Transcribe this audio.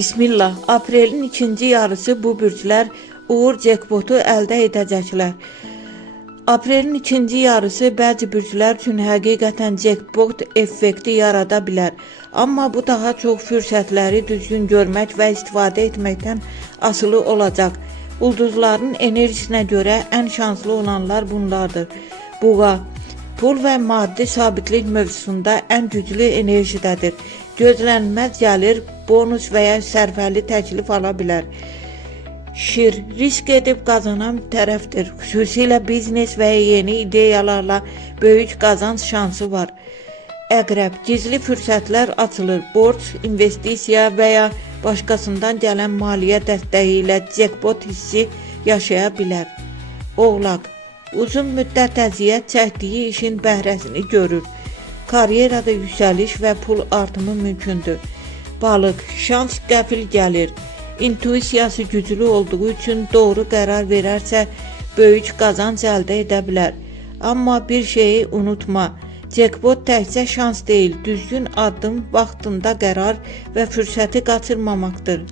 Bismillah, aprelin ikinci yarısı bu bürclər uğur cekpotu əldə edəcəklər. Aprelin ikinci yarısı bəzi bürclər üçün həqiqətən cekpot effekti yarada bilər. Amma bu daha çox fürsətləri düzgün görmək və istifadə etməkdən asılı olacaq. Ulduzların enerjisinə görə ən şanslı olanlar bunlardır. Buğa, pul və maddi sabitlik mövzusunda ən güclü enerjidədir. Gözlənilməz gəlir, bonus və ya sərfəli təklif ala bilər. Şir, risk edib qazanan tərəfdir. Xüsusilə biznes və yeni ideyalarla böyük qazanc şansı var. Əqrəb, gizli fürsətlər açılır. Borc, investisiya və ya başqasından gələn maliyyə dəstəyi ilə cekpot hissi yaşaya bilər. Oğlaq, uzun müddət əziyyət çəkdiyi işin bəhrəsini görür. Karyerada yüksəliş və pul artımı mümkündür. Balıq, şans qəfil gəlir. İntuisiyası güclü olduğu üçün doğru qərar verərsə böyük qazanc əldə edə bilər. Amma bir şeyi unutma, cekpot təkcə şans deyil, düzgün addım, vaxtında qərar və fürsəti qaçırmamaqdır.